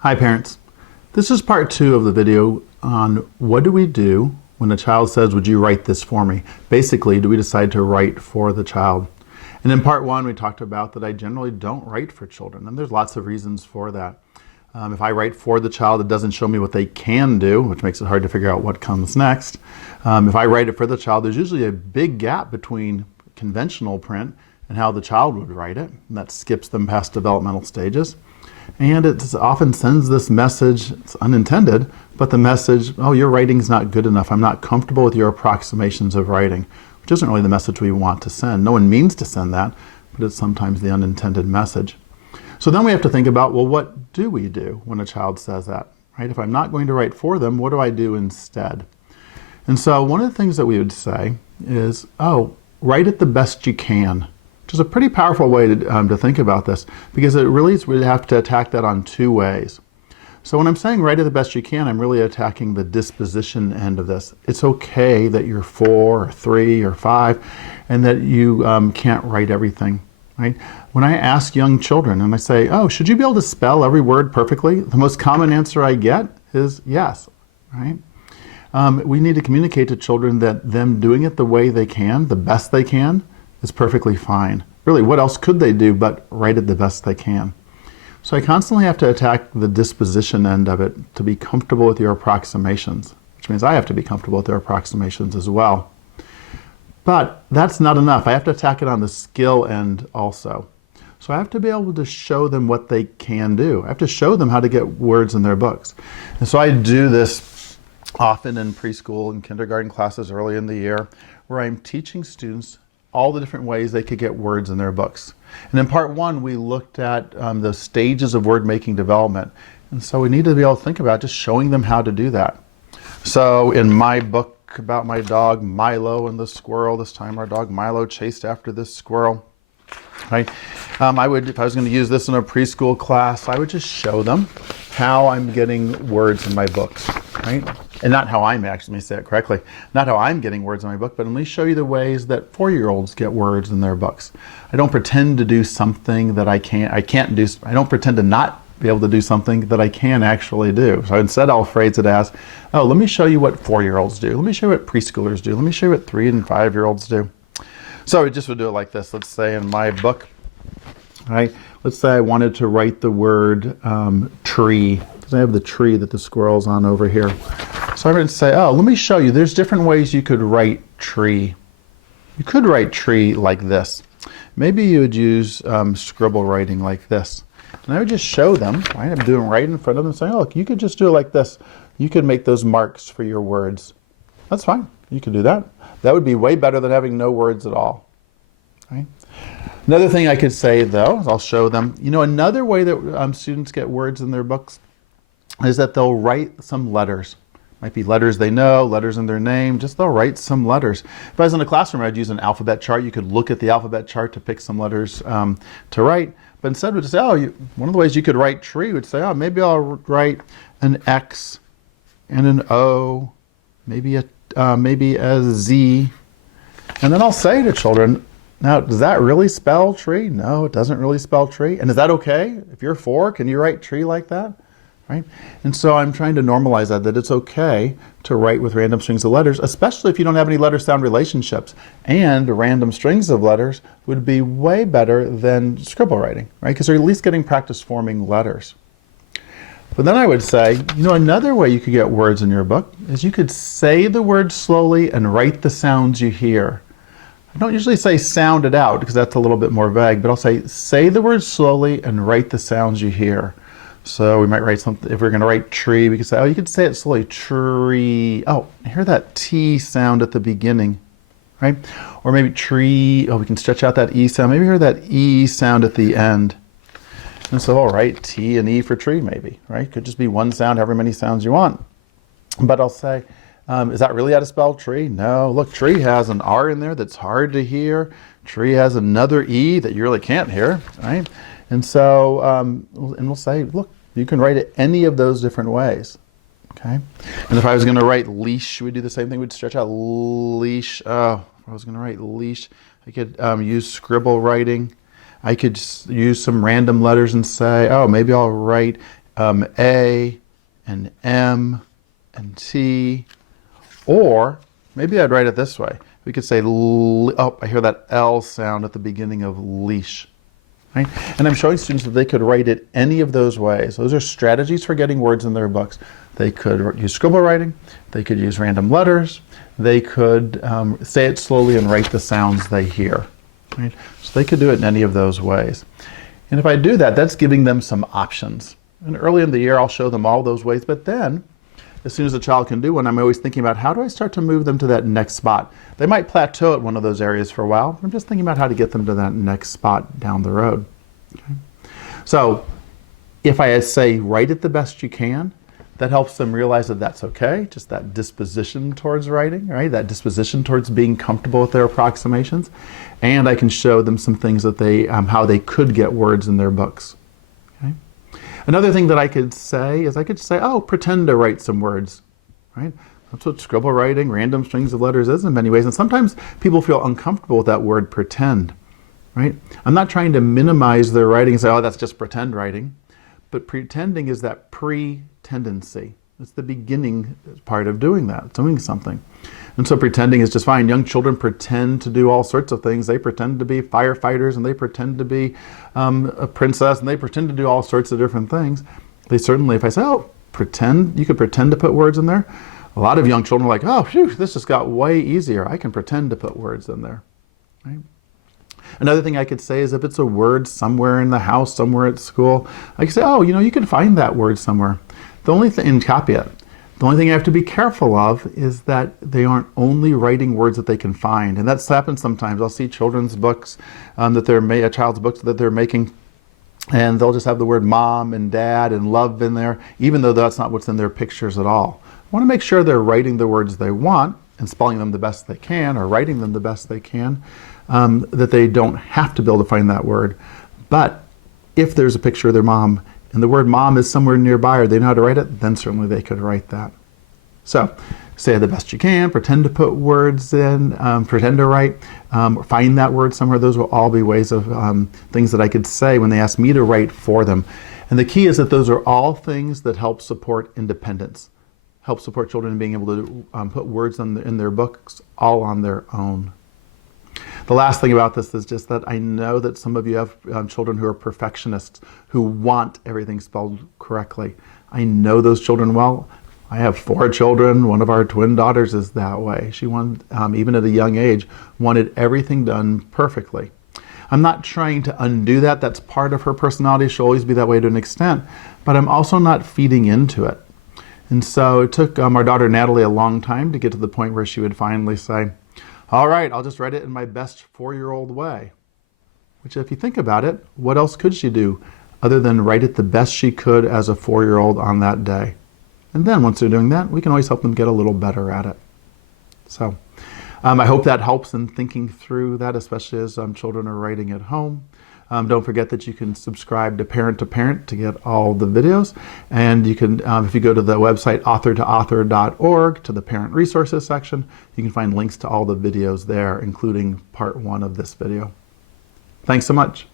Hi parents. This is part 2 of the video on what do we do when a child says, would you write this for me? Basically, do we decide to write for the child? And in part 1, we talked about that I generally don't write for children, and there's lots of reasons for that. If I write for the child, it doesn't show me what they can do, which makes it hard to figure out what comes next. If I write it for the child, there's usually a big gap between conventional print and how the child would write it, and that skips them past developmental stages. And it often sends this message, it's unintended, but the message, oh, your writing's not good enough. I'm not comfortable with your approximations of writing, which isn't really the message we want to send. No one means to send that, but it's sometimes the unintended message. So then we have to think about, well, what do we do when a child says that, right? If I'm not going to write for them, what do I do instead? And so one of the things that we would say is, oh, write it the best you can. Which is a pretty powerful way to think about this, because it really we have to attack that on two ways. So when I'm saying write it the best you can, I'm really attacking the disposition end of this. It's okay that you're 4 or 3 or 5 and that you can't write everything, right? When I ask young children and I say, oh, should you be able to spell every word perfectly? The most common answer I get is yes, right? We need to communicate to children that them doing it the way they can, the best they can, is perfectly fine. Really, what else could they do but write it the best they can? So I constantly have to attack the disposition end of it to be comfortable with your approximations, which means I have to be comfortable with their approximations as well. But that's not enough. I have to attack it on the skill end also. So I have to be able to show them what they can do. I have to show them how to get words in their books. And so I do this often in preschool and kindergarten classes early in the year, where I'm teaching students all the different ways they could get words in their books. And in part 1, we looked at the stages of word-making development. And so we need to be able to think about just showing them how to do that. So in my book about my dog Milo and the squirrel, this time our dog Milo chased after this squirrel, right? I would, if I was going to use this in a preschool class, I would just show them how I'm getting words in my books, right? And not how I'm actually, let me say it correctly, not how I'm getting words in my book, but let me show you the ways that 4-year-olds get words in their books. I don't pretend to do something that I can't do. I don't pretend to not be able to do something that I can actually do. So instead I'll phrase it as, oh, let me show you what 4-year-olds do. Let me show you what preschoolers do. Let me show you what 3 and 5-year-olds do. So we just would do it like this. Let's say in my book, right? Let's say I wanted to write the word tree, because I have the tree that the squirrel's on over here. So I'm going to say, oh, let me show you. There's different ways you could write tree. You could write tree like this. Maybe you would use scribble writing like this. And I would just show them, right? I'm doing right in front of them saying, oh, look, you could just do it like this. You could make those marks for your words. That's fine. You could do that. That would be way better than having no words at all, right? Another thing I could say, though, is I'll show them, another way that students get words in their books is that they'll write some letters. Might be letters they know, letters in their name, just they'll write some letters. If I was in a classroom, I'd use an alphabet chart. You could look at the alphabet chart to pick some letters to write. But instead we'd say, oh, one of the ways you could write tree would say, oh, maybe I'll write an X and an O, maybe a Z. And then I'll say to children, now, does that really spell tree? No, it doesn't really spell tree. And is that okay? If you're 4, can you write tree like that? Right? And so I'm trying to normalize that it's okay to write with random strings of letters, especially if you don't have any letter-sound relationships. And random strings of letters would be way better than scribble writing, right? Because they're at least getting practice forming letters. But then I would say, another way you could get words in your book is you could say the word slowly and write the sounds you hear. I don't usually say sound it out because that's a little bit more vague, but I'll say the word slowly and write the sounds you hear. So we might write something, if we're going to write tree, we could say, oh, you could say it slowly, tree. Oh, hear that T sound at the beginning, right? Or maybe tree, oh, we can stretch out that E sound. Maybe hear that E sound at the end. And so I'll write T and E for tree maybe, right? Could just be one sound, however many sounds you want. But I'll say, is that really how to spell tree? No, look, tree has an R in there that's hard to hear. Tree has another E that you really can't hear, right? And so, and we'll say, look, you can write it any of those different ways, okay? And if I was going to write leash, we'd do the same thing. We'd stretch out leash. Oh, if I was going to write leash, I could use scribble writing. I could use some random letters and say, oh, maybe I'll write A and M and T, or maybe I'd write it this way. We could say, oh, I hear that L sound at the beginning of leash. Right? And I'm showing students that they could write it any of those ways. Those are strategies for getting words in their books. They could use scribble writing, they could use random letters, they could say it slowly and write the sounds they hear. Right? So they could do it in any of those ways. And if I do that, that's giving them some options. And early in the year, I'll show them all those ways, but then, as soon as a child can do one, I'm always thinking about how do I start to move them to that next spot. They might plateau at one of those areas for a while. I'm just thinking about how to get them to that next spot down the road. Okay? So if I say write it the best you can, that helps them realize that that's okay, just that disposition towards writing, right? That disposition towards being comfortable with their approximations. And I can show them some things that they, how they could get words in their books. Okay? Another thing that I could say is I could say, oh, pretend to write some words, right? That's what scribble writing, random strings of letters is in many ways. And sometimes people feel uncomfortable with that word pretend, right? I'm not trying to minimize their writing and say, oh, that's just pretend writing. But pretending is that pre-tendency. It's the beginning part of doing that, doing something. And so pretending is just fine. Young children pretend to do all sorts of things. They pretend to be firefighters, and they pretend to be a princess, and they pretend to do all sorts of different things. They certainly, if I say, oh, pretend, you could pretend to put words in there. A lot of young children are like, oh, phew, this just got way easier. I can pretend to put words in there. Right? Another thing I could say is if it's a word somewhere in the house, somewhere at school, I could say, oh, you know, you can find that word somewhere. The only thing, and copy it. The only thing I have to be careful of is that they aren't only writing words that they can find. And that's happened sometimes. I'll see children's books a child's books that they're making, and they'll just have the word mom and dad and love in there, even though that's not what's in their pictures at all. I want to make sure they're writing the words they want and spelling them the best they can, or writing them the best they can, that they don't have to be able to find that word. But if there's a picture of their mom and the word mom is somewhere nearby, or they know how to write it, then certainly they could write that. So say it the best you can, pretend to put words in, pretend to write, find that word somewhere. Those will all be ways of things that I could say when they ask me to write for them. And the key is that those are all things that help support independence, help support children in being able to put words in their books all on their own. The last thing about this is just that I know that some of you have children who are perfectionists, who want everything spelled correctly. I know those children well. I have 4 children. One of our twin daughters is that way. She wanted, even at a young age, wanted everything done perfectly. I'm not trying to undo that. That's part of her personality. She'll always be that way to an extent. But I'm also not feeding into it. And so it took our daughter Natalie a long time to get to the point where she would finally say, all right, I'll just write it in my best 4-year-old way. Which, if you think about it, what else could she do other than write it the best she could as a 4-year-old on that day? And then once they're doing that, we can always help them get a little better at it. So I hope that helps in thinking through that, especially as children are writing at home. Don't forget that you can subscribe to Parent to get all the videos. And you can, if you go to the website author2author.org to the Parent Resources section, you can find links to all the videos there, including part 1 of this video. Thanks so much.